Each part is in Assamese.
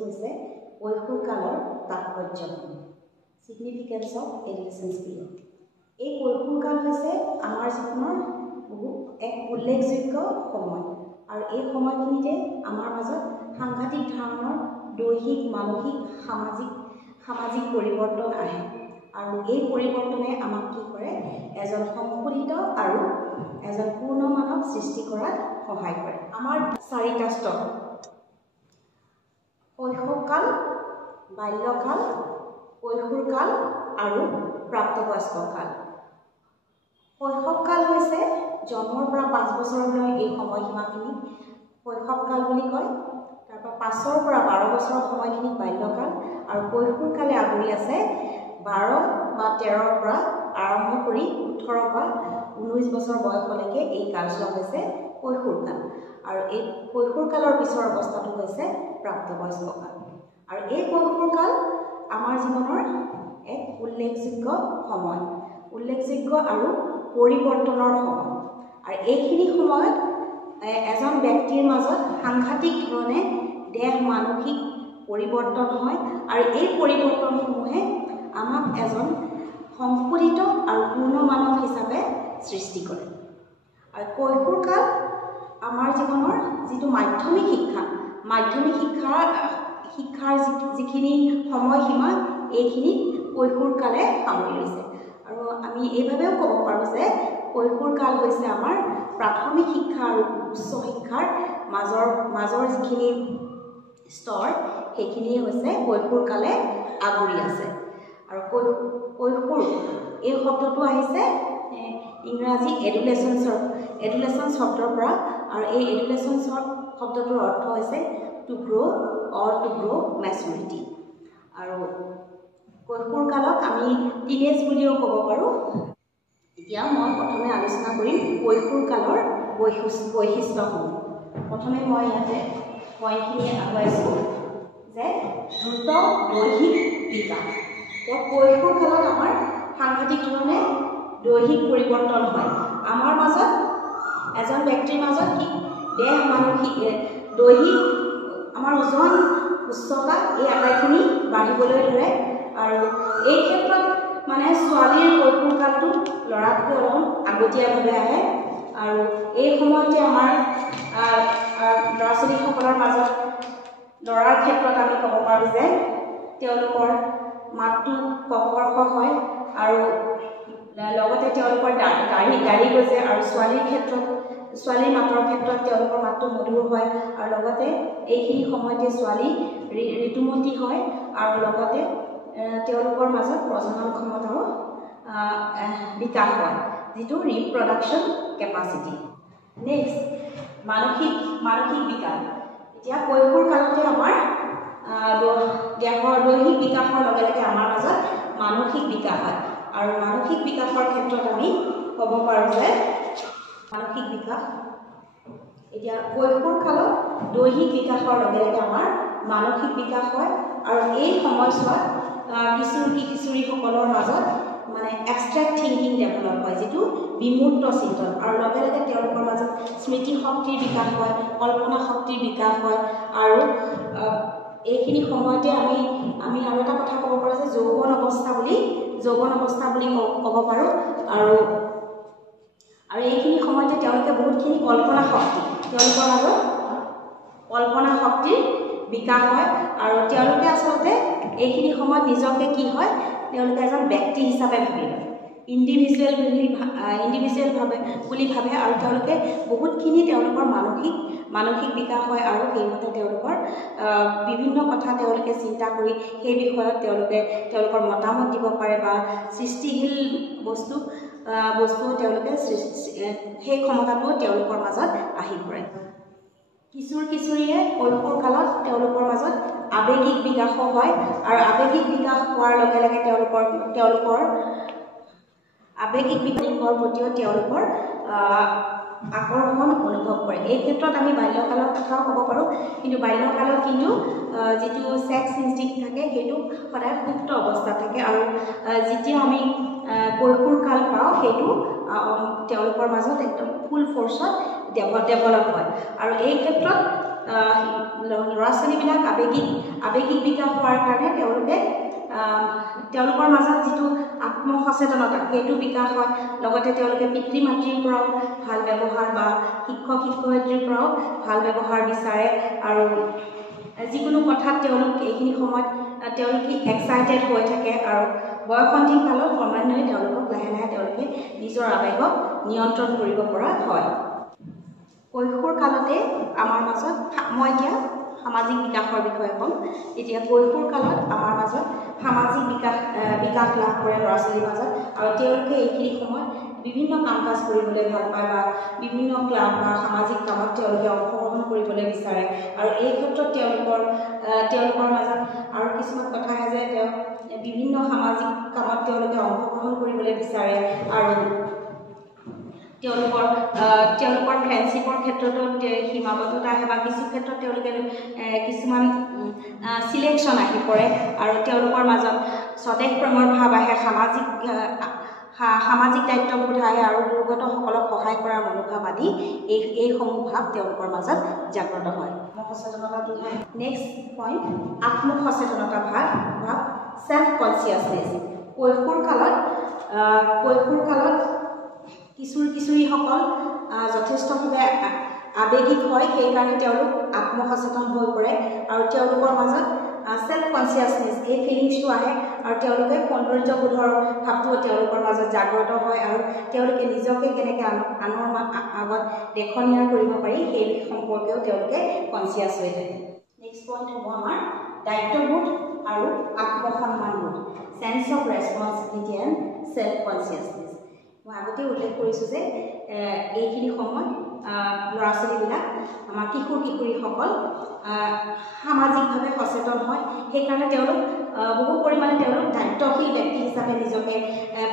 হৈছে কৈশোৰ কালৰ তাৎপৰ্য significance of adolescence period এই কৈশোৰ কাল হৈছে আমাৰ জীৱনৰ বহু এক উল্লেখযোগ্য সময় আৰু এই সময়খিনিতে আমাৰ মাজত সাংঘাতিক ধৰণৰ দৈহিক মানসিক সামাজিক পৰিৱৰ্তন আহে আৰু এই পৰিৱৰ্তনে আমাক কি কৰে এজন সংশোধিত আৰু এজন পূৰ্ণ মানৱ সৃষ্টি কৰাত সহায় কৰে আমাৰ চাৰিটা স্তৰ শৈশৱকাল বাল্যকাল কৈশোৰকাল আৰু প্ৰাপ্তবয়স্ক কাল শৈশৱকাল হৈছে জন্মৰ পৰা 5 বছৰলৈ এই সময়সীমাখিনি শৈশৱকাল বুলি কয় তাৰপৰা 5ৰ পৰা 12 বছৰৰ সময়খিনি বাল্যকাল আৰু কৈশোৰকালে আগুৰি আছে 12 বা 13ৰ পৰা আৰম্ভ কৰি 18 বা 19 বছৰ বয়সলৈকে এই কালছোৱা হৈছে কৈশোৰকাল আৰু এই কৈশোৰকালৰ পিছৰ অৱস্থাটো হৈছে প্ৰাপ্তবয়স্ক কাল আৰু এই কৈশোৰকাল আমাৰ জীৱনৰ এক উল্লেখযোগ্য সময় উল্লেখযোগ্য আৰু পৰিৱৰ্তনৰ সময় আৰু এইখিনি সময়ত এজন ব্যক্তিৰ মাজত সাংঘাতিক ধৰণে দেহ মানসিক পৰিৱৰ্তন হয় আৰু এই পৰিৱৰ্তনসমূহে আমাক এজন সংশোধিত আৰু পূৰ্ণ মানৱ হিচাপে সৃষ্টি কৰে আৰু কৈশোৰকাল আমাৰ জীৱনৰ যিটো মাধ্যমিক শিক্ষাৰ যিখিনি সময়সীমা এইখিনি কৈশোৰকালে সামৰি লৈছে আৰু আমি এইভাৱেও ক'ব পাৰোঁ যে কৈশোৰকাল হৈছে আমাৰ প্ৰাথমিক শিক্ষা আৰু উচ্চ শিক্ষাৰ মাজৰ যিখিনি স্তৰ সেইখিনিয়ে হৈছে কৈশোৰকালে আগুৰি আছে আৰু কৈশোৰ এই শব্দটো আহিছে ইংৰাজী এডুলেশ্যন শব্দৰ পৰা আৰু এই এডুলেশ্যন শব্দটোৰ অৰ্থ হৈছে টু গ্ৰ' অৰ টু গ্ৰ' মেচুৰিটি আৰু কৈশোৰ কালক আমি টিনেজ বুলিও ক'ব পাৰোঁ এতিয়া মই প্ৰথমে আলোচনা কৰিম কৈশোৰ কালৰ বৈশিষ্ট্যসমূহ প্ৰথমে মই ইয়াতে পইণ্টখিনি আগুৱাইছোঁ যে দ্ৰুত দৈহিক বিকাশ কৈশোৰ কালত আমাৰ সাংঘাতিক ধৰণে দৈহিক পৰিৱৰ্তন হয় আমাৰ মাজত এজন ব্যক্তিৰ মাজত কি দেহ মানসিক দৈহিক আমাৰ ওজন উচ্চতা এই আটাইখিনি বাঢ়িবলৈ ধৰে আৰু এই ক্ষেত্ৰত মানে ছোৱালীৰ কৈশোৰ কালটো ল'ৰাতকৈ অলপ আগতীয়াভাৱে আহে আৰু এই সময়তে আমাৰ ল'ৰা ছোৱালীসকলৰ মাজত ল'ৰাৰ ক্ষেত্ৰত আমি ক'ব পাৰোঁ যে তেওঁলোকৰ মাতটো কৰ্কশ হয় আৰু লগতে তেওঁলোকৰ গাড়ী গৈছে আৰু ছোৱালীৰ মাতৰ ক্ষেত্ৰত তেওঁলোকৰ মাতটো মধুৰ হয় আৰু লগতে এইখিনি সময়তে ছোৱালী ঋতুমতী হয় আৰু লগতে তেওঁলোকৰ মাজত প্ৰজনন ক্ষমতাও বিকাশ হয় যিটো ৰিপ্ৰডাকশ্যন কেপাচিটি নেক্সট মানসিক বিকাশ এতিয়া কৈশোৰ কালতে আমাৰ দেহৰ দৈহিক বিকাশৰ লগে লগে আমাৰ মাজত মানসিক বিকাশ হয় আৰু মানসিক বিকাশৰ ক্ষেত্ৰত আমি ক'ব পাৰোঁ যে মানসিক বিকাশ এতিয়া কৈশোৰ কালত দৈহিক বিকাশৰ লগে লগে আমাৰ মানসিক বিকাশ হয় আৰু এই সময়ছোৱাত কিশোৰীসকলৰ মাজত মানে এবষ্ট্ৰেক্ট থিংকিং ডেভেলপ হয় যিটো বিমূৰ্ত চিন্তন আৰু লগে লগে তেওঁলোকৰ মাজত স্মৃতি শক্তিৰ বিকাশ হয় কল্পনা শক্তিৰ বিকাশ হয় আৰু এইখিনি সময়তে আমি আৰু এটা কথা ক'ব পাৰোঁ যে যৌৱন অৱস্থা বুলি ক'ব পাৰোঁ আৰু এইখিনি সময়তে তেওঁলোকে বহুতখিনি কল্পনা শক্তিৰ বিকাশ হয় আৰু তেওঁলোকে আচলতে এইখিনি সময়ত নিজকে কি হয় তেওঁলোকে এজন ব্যক্তি হিচাপে ভাবি লয় ইণ্ডিভিজুৱেল বুলি ভাবে আৰু তেওঁলোকে বহুতখিনি তেওঁলোকৰ মানসিক বিকাশ হয় আৰু সেইমতে তেওঁলোকৰ বিভিন্ন কথা তেওঁলোকে চিন্তা কৰি সেই বিষয়ত তেওঁলোকৰ মতামত দিব পাৰে বা সৃষ্টিশীল বস্তু তেওঁলোকে সেই ক্ষমতাটো তেওঁলোকৰ মাজত আহি পৰে কিশোৰীয়ে কৈশোৰ কালত তেওঁলোকৰ মাজত আৱেগিক বিকাশো হয় আৰু আৱেগিক বিকাশ হোৱাৰ লগে লগে তেওঁলোকৰ আৱেগিক বিকাশৰ প্ৰতিও তেওঁলোকৰ আকৰ্ষণ অনুভৱ কৰে এই ক্ষেত্ৰত আমি বাল্যকালৰ কথাও ক'ব পাৰোঁ কিন্তু বাল্যকালত কিন্তু যিটো ছেক্স ইনষ্টিংক্ট থাকে সেইটো সদায় সুপ্ত অৱস্থাত থাকে আৰু যেতিয়া আমি কৈশোৰ কাল পাওঁ সেইটো তেওঁলোকৰ মাজত একদম ফুল ফ'ৰ্চত ডেভেলপ হয় আৰু এই ক্ষেত্ৰত ল'ৰা ছোৱালীবিলাক আৱেগিক বিকাশ হোৱাৰ কাৰণে তেওঁলোকৰ মাজত যিটো আত্মসচেতনতা সেইটো বিকাশ হয় লগতে তেওঁলোকে পিতৃ মাতৃৰ পৰাও ভাল ব্যৱহাৰ বা শিক্ষক শিক্ষয়িত্ৰীৰ পৰাও ভাল ব্যৱহাৰ বিচাৰে আৰু যিকোনো কথাত তেওঁলোকে এইখিনি সময়ত তেওঁলোকে এক্সাইটেড হৈ থাকে আৰু বয়সন্ধিৰ কালত ক্ৰমান্বয়ে তেওঁলোকক লাহে লাহে তেওঁলোকে নিজৰ আৱেগক নিয়ন্ত্ৰণ কৰিব পৰা হয় কৈশোৰ কালতে আমাৰ মাজত মই এতিয়া সামাজিক বিকাশৰ বিষয়ে ক'ম এতিয়া কৈশোৰ কালত আমাৰ মাজত সামাজিক বিকাশ লাভ কৰে ল'ৰা ছোৱালীৰ মাজত আৰু তেওঁলোকে এইখিনি সময়ত বিভিন্ন কাম কাজ কৰিবলৈ ভাল পায় বা বিভিন্ন ক্লাব বা সামাজিক কামত তেওঁলোকে অংশগ্ৰহণ কৰিবলৈ বিচাৰে আৰু এই ক্ষেত্ৰত তেওঁলোকৰ মাজত আৰু কিছুমান কথা আহে যে বিভিন্ন সামাজিক কামত তেওঁলোকে অংশগ্ৰহণ কৰিবলৈ বিচাৰে আৰু তেওঁলোকৰ ফ্ৰেণ্ডশ্বিপৰ ক্ষেত্ৰতো সীমাবদ্ধতা আহে বা কিছু ক্ষেত্ৰত তেওঁলোকে কিছুমান চিলেকশ্যন আহি পৰে আৰু তেওঁলোকৰ মাজত স্বদেশ প্ৰেমৰ ভাৱ আহে সামাজিক দায়িত্ববোধ আহে আৰু দুৰ্গতসকলক সহায় কৰাৰ মনোভাৱ আদি এইসমূহ ভাৱ তেওঁলোকৰ মাজত জাগ্ৰত হয় আত্মসচেতনতাটো হয় নেক্সট পইণ্ট আত্মসচেতনতা ভাৱ চেল্ফ কনচিয়াছনেছ কৈশোৰ কালত কিশোৰীসকল যথেষ্টভাৱে আৱেগিক হয় সেইকাৰণে তেওঁলোক আত্মসচেতন হৈ পৰে আৰু তেওঁলোকৰ মাজত চেল্ফ কনচিয়াছনেছ এই ফিলিংছটো আহে আৰু তেওঁলোকে সৌন্দৰ্যবোধৰ ভাৱটো তেওঁলোকৰ মাজত জাগ্ৰত হয় আৰু তেওঁলোকে নিজকে কেনেকৈ আনৰ আগত দেখনীয়া কৰিব পাৰি সেই সম্পৰ্কেও তেওঁলোকে কনচিয়াছ হৈ থাকে নেক্সট পইণ্ট হ'ব আমাৰ দায়িত্ববোধ আৰু আত্মসন্মানবোধ sense of responsibility and self consciousness মই আগতে উল্লেখ কৰিছোঁ যে এইখিনি সময়ত ল'ৰা ছোৱালীবিলাক আমাৰ কিশোৰীসকল সামাজিকভাৱে সচেতন হয় সেইকাৰণে তেওঁলোক বহু পৰিমাণে তেওঁলোক দায়িত্বশীল ব্যক্তি হিচাপে নিজকে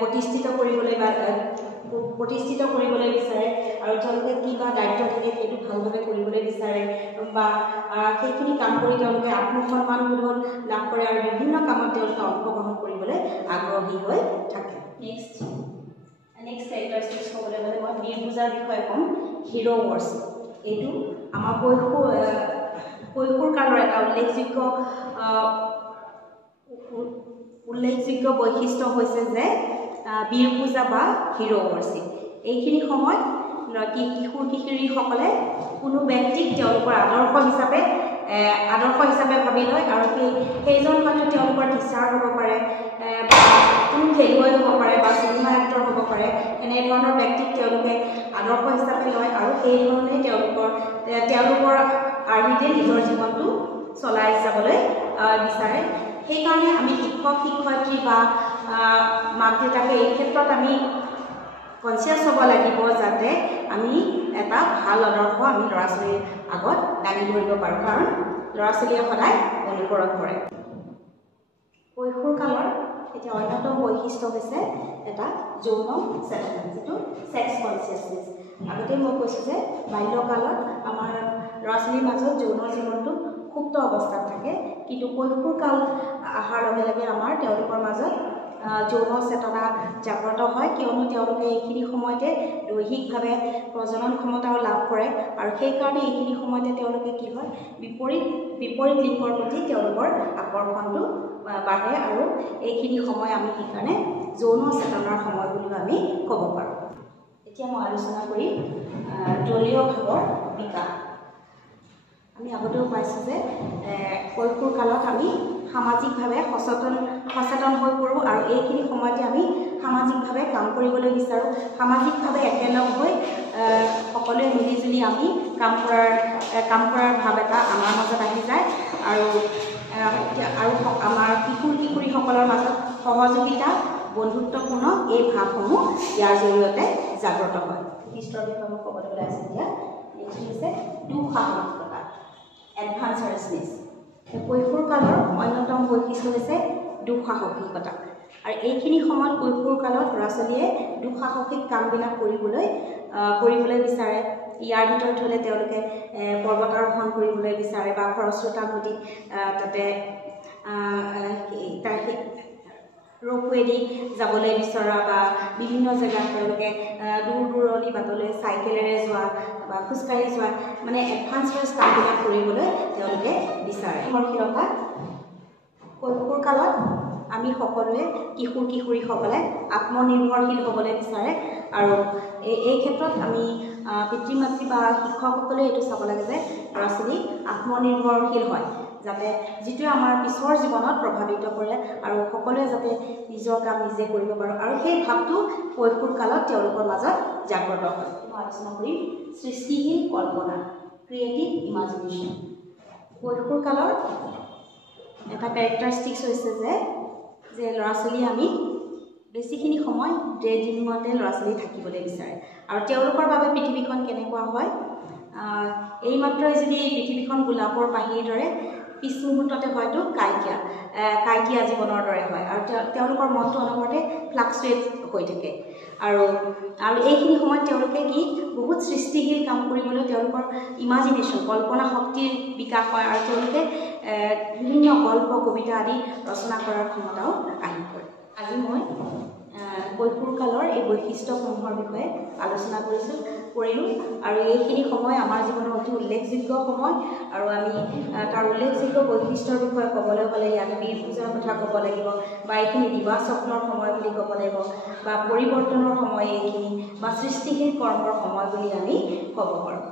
প্ৰতিষ্ঠিত কৰিবলৈ বিচাৰে আৰু তেওঁলোকে কিবা দায়িত্ব থাকে সেইটো ভালভাৱে কৰিবলৈ বিচাৰে বা সেইখিনি কাম কৰি তেওঁলোকে আত্মসন্মানবোধ লাভ কৰে আৰু বিভিন্ন কামত তেওঁলোকে অংশগ্ৰহণ কৰিবলৈ আগ্ৰহী হৈ থাকে নেক্সট কেৰেক্টাৰিষ্টিক্স ক'বলৈ গ'লে মই বীৰ পূজাৰ বিষয়ে ক'ম হিৰ' ৱৰ্শ্বিপ এইটো আমাৰ কৈশোৰ কালৰ এটা উল্লেখযোগ্য বৈশিষ্ট্য হৈছে যে বীৰ পূজা বা হিৰ' ৱৰ্শ্বিপ এইখিনি সময়ত কিশোৰীসকলে কোনো ব্যক্তিক তেওঁলোকৰ আদৰ্শ হিচাপে ভাবি লয় আৰু সেইজন হয়তো তেওঁলোকৰ টিচাৰ হ'ব পাৰে বা কোনো খেলুৱৈ হ'ব পাৰে বা চিনেমা এক্টৰ হ'ব পাৰে এনেধৰণৰ ব্যক্তিক তেওঁলোকে আদৰ্শ হিচাপে লয় আৰু সেইধৰণে তেওঁলোকৰ আৰ্হিতে নিজৰ জীৱনটো চলাই যাবলৈ বিচাৰে সেইকাৰণে আমি শিক্ষক শিক্ষয়িত্ৰী বা মাক দেউতাকে এই ক্ষেত্ৰত আমি কনচিয়াছ হ'ব লাগিব যাতে আমি এটা ভাল আদৰ্শ আমি ল'ৰা ছোৱালীৰ আগত দাঙি ধৰিব পাৰোঁ কাৰণ ল'ৰা ছোৱালীয়ে সদায় অনুকৰণ কৰে কৈশোৰ কালৰ এতিয়া অন্যতম বৈশিষ্ট্য হৈছে এটা যৌন চেতনা যিটো ছেক্স কনচিয়াছনেছ আগতে মই কৈছোঁ যে বাল্যকালত আমাৰ ল'ৰা ছোৱালীৰ মাজত যৌন জীৱনটো সুপ্ত অৱস্থাত থাকে কিন্তু কৈশোৰ কাল অহাৰ লগে লগে আমাৰ তেওঁলোকৰ মাজত যৌন চেতনা জাগ্ৰত হয় কিয়নো তেওঁলোকে এইখিনি সময়তে দৈহিকভাৱে প্ৰজনন ক্ষমতাও লাভ কৰে আৰু সেইকাৰণে এইখিনি সময়তে তেওঁলোকে কি হয় বিপৰীত লিংগৰ প্ৰতি তেওঁলোকৰ আকৰ্ষণটো বাঢ়ে আৰু এইখিনি সময় আমি সেইকাৰণে যৌন চেতনাৰ সময় বুলিও আমি ক'ব পাৰোঁ এতিয়া মই আলোচনা কৰিম দলীয় ভাৱৰ বিকাশ আমি আগতেও পাইছোঁ যে কৈশোৰ কালত আমি সামাজিকভাৱে সচেতন হৈ পৰোঁ আৰু এইখিনি সময়তে আমি সামাজিকভাৱে কাম কৰিবলৈ বিচাৰোঁ সামাজিকভাৱে একেলগ হৈ সকলোৱে মিলিজুলি আমি কাম কৰাৰ ভাৱ এটা আমাৰ মাজত আহি যায় আৰু আমাৰ কিশোৰীসকলৰ মাজত সহযোগিতা বন্ধুত্বপূৰ্ণ এই ভাৱসমূহ ইয়াৰ জৰিয়তে জাগ্ৰত হয় কৃষ্ণৰ বিষয়ে মই ক'বলৈ ওলাইছোঁ এতিয়া নেক্সট হৈছে দুঃসাহসিকতা এডভাঞ্চাৰাছনেছ কৈশোৰ কালৰ অন্যতম বৈশিষ্ট্য হৈছে দুঃসাহসিকতা আৰু এইখিনি সময়ত কৈশোৰ কালত ল'ৰা ছোৱালীয়ে দুঃসাহসিক কামবিলাক কৰিবলৈ বিচাৰে ইয়াৰ ভিতৰত হ'লে তেওঁলোকে পৰ্বতাৰোহণ কৰিবলৈ বিচাৰে বা খৰস্ৰোতা নদীত তাতে ৰোপৱেদি যাবলৈ বিচৰা বা বিভিন্ন জেগাত তেওঁলোকে দূৰ দূৰণি বাটলৈ চাইকেলেৰে যোৱা বা খোজকাঢ়ি যোৱা মানে এডভান্স কামবিলাক কৰিবলৈ তেওঁলোকে বিচাৰে। নিৰ্ভৰশীলতা কৈশোৰ কালত আমি সকলোৱে কিশোৰ কিশোৰীসকলে আত্মনিৰ্ভৰশীল হ'বলৈ বিচাৰে আৰু এই ক্ষেত্ৰত আমি পিতৃ মাতৃ বা শিক্ষকসকলে এইটো চাব লাগে যে ল'ৰা ছোৱালী আত্মনিৰ্ভৰশীল হয়, যাতে যিটোৱে আমাৰ পিছৰ জীৱনত প্ৰভাৱিত কৰে আৰু সকলোৱে যাতে নিজৰ কাম নিজে কৰিব পাৰোঁ আৰু সেই ভাৱটো কৈশোৰ কালত তেওঁলোকৰ মাজত জাগ্ৰত হয়। মই আলোচনা কৰিম সৃষ্টিশীল কল্পনা, ক্ৰিয়েটিভ ইমাজিনেশ্যন। কৈশোৰ কালৰ এটা কেৰেক্টাৰিষ্টিক্স হৈছে যে ল'ৰা ছোৱালী আমি বেছিখিনি সময় ডে ড্ৰিমিঙতে ল'ৰা ছোৱালী থাকিবলৈ বিচাৰে আৰু তেওঁলোকৰ বাবে পৃথিৱীখন কেনেকুৱা হয়, এইমাত্ৰই যদি পৃথিৱীখন গোলাপৰ পাহিৰ দৰে পিছ মুহূৰ্ততে হয়তো কাইকীয়া জীৱনৰ দৰে হয় আৰু তেওঁলোকৰ মনটো অনবৰতে ফ্লাকচুৱেট হৈ থাকে আৰু এইখিনি সময়ত তেওঁলোকে কি বহুত সৃষ্টিশীল কাম কৰিবলৈ তেওঁলোকৰ ইমাজিনেশ্যন কল্পনা শক্তিৰ বিকাশ হয় আৰু তেওঁলোকে বিভিন্ন গল্প কবিতা আদি ৰচনা কৰাৰ ক্ষমতাও আহি পৰে। আজি মই কৈশোৰ কালৰ এই বৈশিষ্ট্যসমূহৰ বিষয়ে আলোচনা কৰিলোঁ আৰু এইখিনি সময় আমাৰ জীৱনৰ অতি উল্লেখযোগ্য সময় আৰু আমি তাৰ উল্লেখযোগ্য বৈশিষ্ট্যৰ বিষয়ে ক'বলৈ হ'লে ইয়াত বীৰ পূজাৰ কথা ক'ব লাগিব বা এইখিনি দিবা স্বপ্নৰ সময় বুলি ক'ব লাগিব বা পৰিৱৰ্তনৰ সময় এইখিনি বা সৃষ্টিশীল কৰ্মৰ সময় বুলি আমি ক'ব পাৰোঁ।